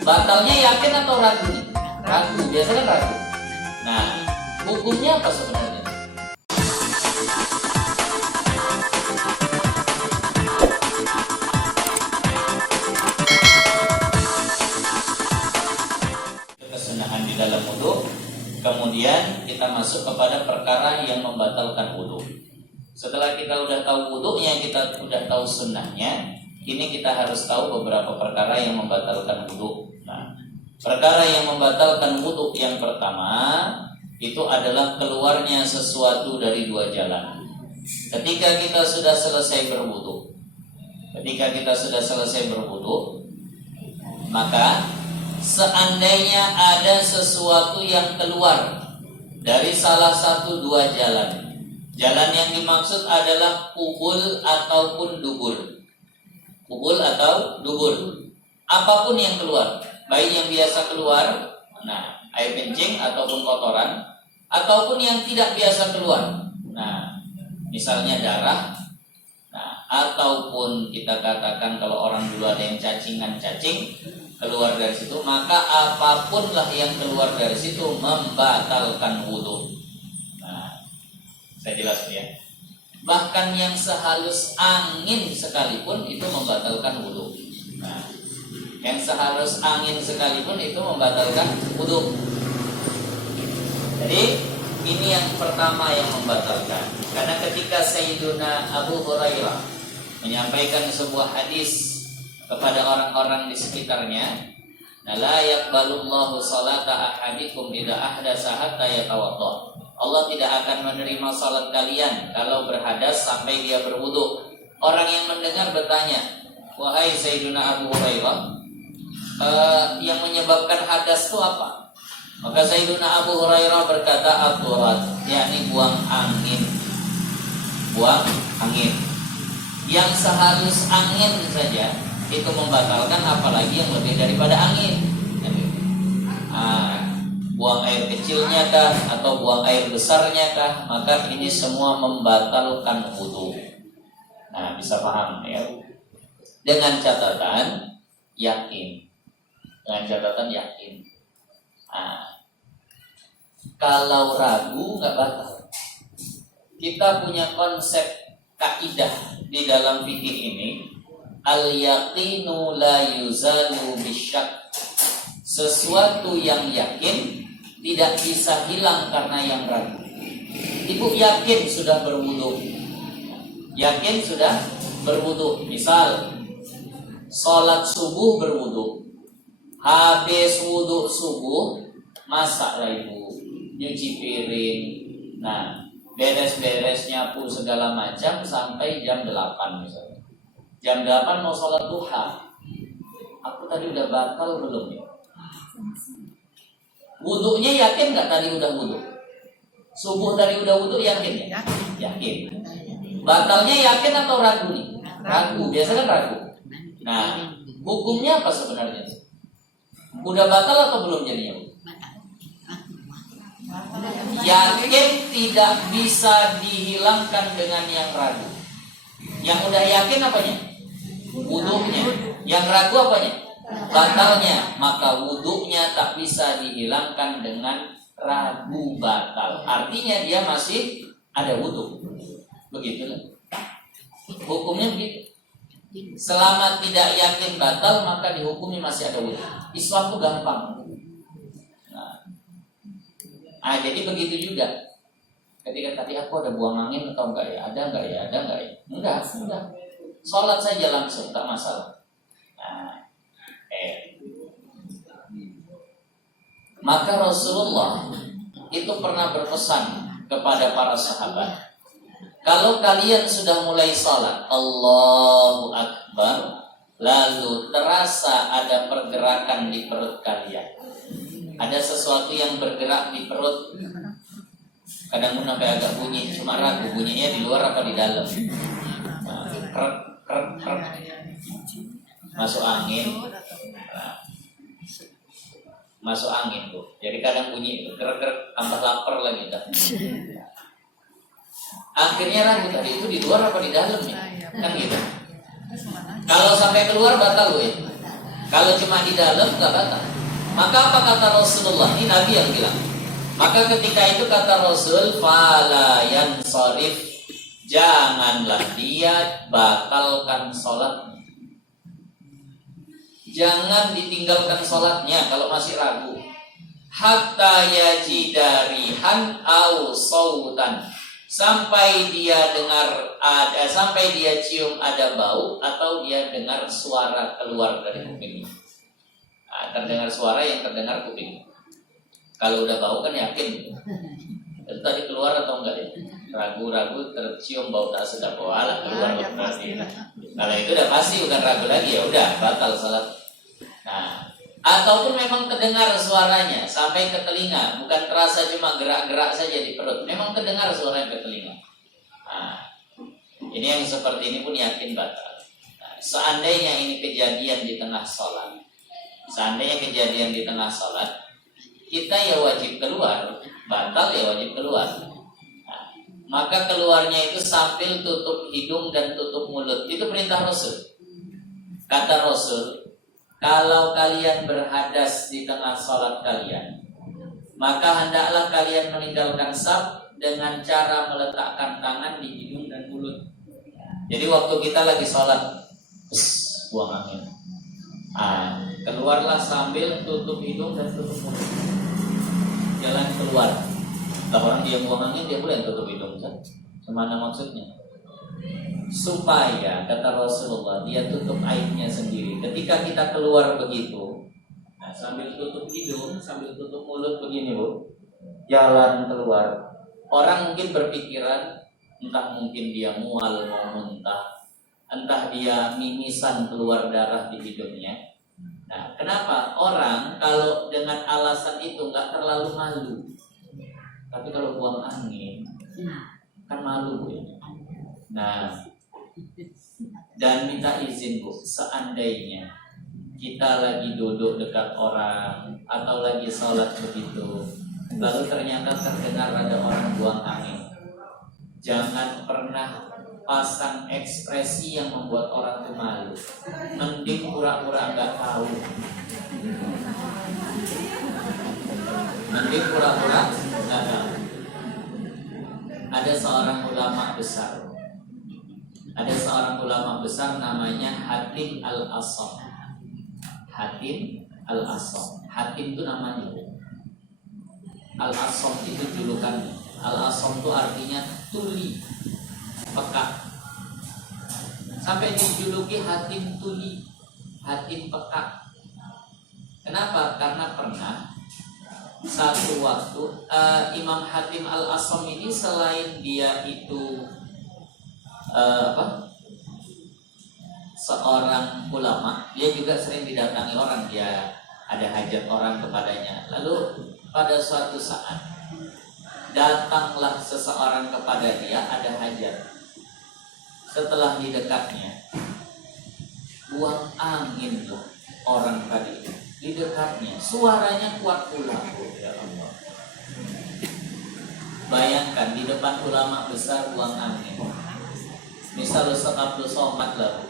Batalnya yakin atau ragu nih? Ragu, biasanya ragu. Nah, hukumnya apa sebenarnya? Kesunahan di dalam wudu. Kemudian kita masuk kepada perkara yang membatalkan wudu. Setelah kita udah tahu wudunya, kita udah tahu sunnahnya, ini kita harus tahu beberapa perkara yang membatalkan wudu. Nah, perkara yang membatalkan wudu yang pertama itu adalah keluarnya sesuatu dari dua jalan. Ketika kita sudah selesai berwudu, maka seandainya ada sesuatu yang keluar dari salah satu dua jalan. Jalan yang dimaksud adalah kubul ataupun dubur. Kubul atau dubur. Apapun yang keluar, baik yang biasa keluar, nah, air kencing ataupun kotoran, ataupun yang tidak biasa keluar. Nah, misalnya darah, nah, ataupun kita katakan kalau orang dulu ada yang cacing keluar dari situ, maka apapunlah yang keluar dari situ membatalkan wudu. Nah, saya jelaskan ya. Bahkan yang sehalus angin sekalipun itu membatalkan wudu. Nah, yang sehalus angin sekalipun itu membatalkan wudu. Jadi ini yang pertama yang membatalkan. Karena ketika Sayyiduna Abu Hurairah menyampaikan sebuah hadis kepada orang-orang di sekitarnya, la yaqbalullahu salata ahadikum idza ahdatsa hatta yatawadda. Allah tidak akan menerima salat kalian kalau berhadas sampai dia berwudu. Orang yang mendengar bertanya, wahai Sayyiduna Abu Hurairah, yang menyebabkan hadas itu apa? Maka Sayyiduna Abu Hurairah berkata, at-turat, yakni buang angin. Buang angin. Yang sehalus angin saja itu membatalkan, apalagi yang lebih daripada angin. Buang air kecilnya kah atau buang air besarnya kah, maka ini semua membatalkan wudu. Nah, bisa paham ya? Dengan catatan yakin. Kalau ragu nggak batal. Kita punya konsep kaidah di dalam fikih ini, al-yaqinu la yuzalu bisyak. Sesuatu yang yakin tidak bisa hilang karena yang ragu. Ibu yakin sudah berwudu. Misal sholat subuh berwudu. Habis wudu subuh, masaklah ibu, nyuci piring. Nah, beres-beres nyapu segala macam sampai jam 8 misalnya. Jam 8 mau sholat duha. Aku tadi udah batal belum ya? Wudunya yakin nggak tadi udah wudu? Subuh tadi udah wudu yakin ya? Yakin. Batalnya yakin atau ragu nih? Ragu, biasanya ragu. Nah, hukumnya apa sebenarnya? Udah batal atau belum jadinya? Yakin tidak bisa dihilangkan dengan yang ragu. Yang udah yakin apanya? Wudunya. Yang ragu apanya? Batalnya. Maka wudunya tak bisa dihilangkan dengan ragu batal. Artinya dia masih ada wudu. Begitulah hukumnya begitu. Selama tidak yakin batal, maka dihukumi masih ada wudu. Islam itu gampang. Nah, jadi begitu juga. Ketika tadi aku ada buang angin atau enggak ya? Ada enggak ya? Enggak. Sholat saja langsung, tak masalah. Nah, maka Rasulullah itu pernah berpesan kepada para sahabat, kalau kalian sudah mulai sholat, Allahu Akbar, lalu terasa ada pergerakan di perut kalian, ada sesuatu yang bergerak di perut, kadang pun sampai agak bunyi, cuma ragu bunyinya di luar apa di dalam. Krek. Masuk angin. Masuk angin tuh. Jadi kadang bunyi krek tambah lapar lagi dah. Akhirnya ragu tadi itu di luar apa di dalam ya? Kan gitu. Kalau sampai keluar batal loh ya. Kalau cuma di dalam nggak batal. Maka apa kata Rasulullah? Ini Nabi yang bilang. Maka ketika itu kata Rasul, fala yansarif, janganlah dia batalkan sholatnya. Jangan ditinggalkan sholatnya kalau masih ragu. Hatta yajidarihan au sautan, sampai dia dengar ada, sampai dia cium ada bau atau dia dengar suara keluar dari kupingnya. Terdengar suara yang terdengar kuping. Kalau udah bau kan yakin itu tadi keluar atau enggak ya? Ragu-ragu tercium bau tak sedap, alah keluar berarti. Kalau itu udah pasti bukan ragu lagi, ya udah batal salat. Nah, ataupun memang terdengar suaranya sampai ke telinga, bukan terasa cuma gerak-gerak saja di perut, memang terdengar suaranya ke telinga. Nah, ini yang seperti ini pun yakin batal. Nah, seandainya ini kejadian di tengah sholat, kita ya wajib keluar, batal ya wajib keluar. Nah, maka keluarnya itu sambil tutup hidung dan tutup mulut. Itu perintah Rasul. Kata Rasul, kalau kalian berhadas di tengah sholat kalian, maka hendaklah kalian meninggalkan saf dengan cara meletakkan tangan di hidung dan mulut. Jadi waktu kita lagi sholat, buang angin. Keluarlah sambil tutup hidung dan tutup mulut. Jalan keluar. Kalau orang dia buang angin, dia boleh tutup hidung, kan? Semana maksudnya? Supaya kata Rasulullah dia tutup aibnya sendiri. Ketika kita keluar begitu, nah, sambil tutup hidung, sambil tutup mulut begini bu, jalan keluar. Orang mungkin berpikiran, entah mungkin dia mual mau muntah, entah dia mimisan keluar darah di hidungnya. Nah, kenapa orang kalau dengan alasan itu nggak terlalu malu, tapi kalau buang angin kan malu ya. Nah, dan minta izin bu, seandainya kita lagi duduk dekat orang atau lagi sholat begitu, lalu ternyata terdengar ada orang buang angin, jangan pernah pasang ekspresi yang membuat orang itu malu. Mending pura-pura nggak tahu. Mending pura-pura nggak tahu. Ada seorang ulama besar. Ada seorang ulama besar namanya Hatim Al-Asam. Hatim Al-Asam. Hatim itu namanya. Al-Asam itu julukannya. Al-Asam itu artinya tuli, peka. Sampai dijuluki Hatim tuli, Hatim peka. Kenapa? Karena pernah satu waktu Imam Hatim Al-Asam ini selain dia itu seorang ulama, dia juga sering didatangi orang, dia ada hajat orang kepadanya. Lalu pada suatu saat datanglah seseorang kepada dia, ada hajat. Setelah di dekatnya, buang angin lah orang tadi di dekatnya, suaranya kuat pula. Ya Allah. Bayangkan di depan ulama besar buang angin. Misal Ustaz Abdul Somad lah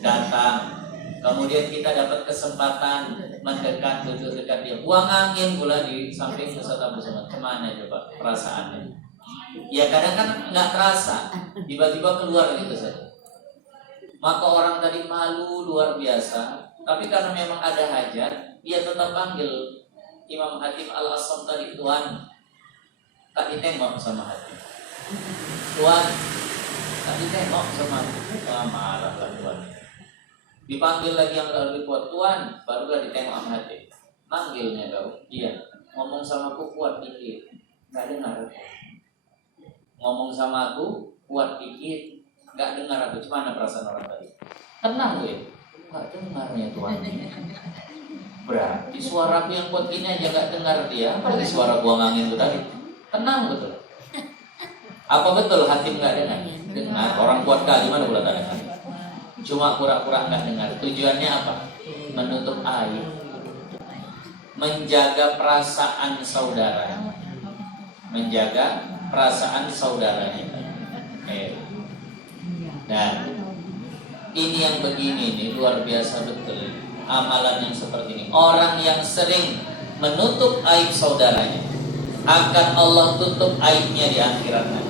datang, kemudian kita dapat kesempatan mendekat, duduk dekat dia, buang angin pula di samping Ustaz Abdul Somad. Kemana coba perasaannya? Ya kadang kan nggak terasa, tiba-tiba keluar gitu saja. Maka orang tadi malu luar biasa, tapi karena memang ada hajat, dia tetap panggil Imam Hatim Al-Asam tadi, Tuan. Tak ditengok sama Hatim. Tuan, tadi tengok sama marah lah Tuan. Dipanggil lagi yang lebih kuat, Tuan, barulah ditengok sama hati. Manggilnya kau, iya. Ngomong sama aku kuat dikit, nggak dengar. Ngomong sama aku kuat dikit, nggak dengar aku. Gimana perasaan orang tadi? Tenang gue, nggak dengarnya Tuan. Berarti suara aku yang kuat ini aja nggak dengar dia. Apalagi suara buang angin itu tadi. Tenang betul. Apa betul Hatim nggak dengar? Dengar. Orang kuat kali mana pula tak dengar? Cuma pura-pura nggak dengar. Tujuannya apa? Menutup aib, menjaga perasaan saudara, menjaga perasaan saudaranya. Dan ini yang begini ini luar biasa betul. amalan yang seperti ini. Orang yang sering menutup aib saudaranya akan Allah tutup aibnya di akhirat nanti.